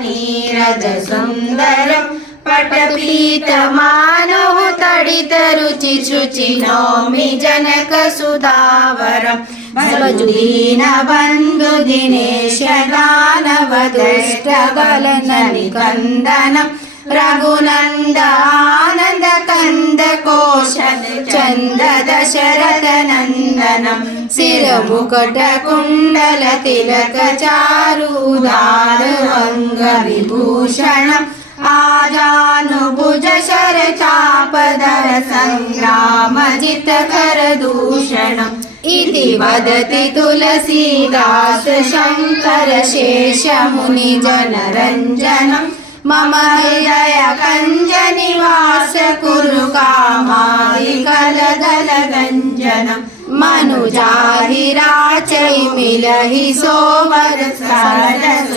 नीरज सुंदरं पटपीतमानोः तडितरुचि शुचि नौमि जनकसुधावरं दीनबन्धु दिनेश दानवदुष्टगलननिकन्दनं रघुनन्दानन्द कंद कोशल चंद दशरथ नंदनं सिरमुकुट कुंडल तिलक चारुदार अंग विभूषणम् आजानुभुज शर चापधर संग्राम जित कर दूषणम् इति वदति तुलसीदास शंकर शेष मुनि जनरंजनम् मम हृदय कंज निवास कुरु कामादिकलदलगंजनम् मनुजाहिराचै मिलहि सोवर सरस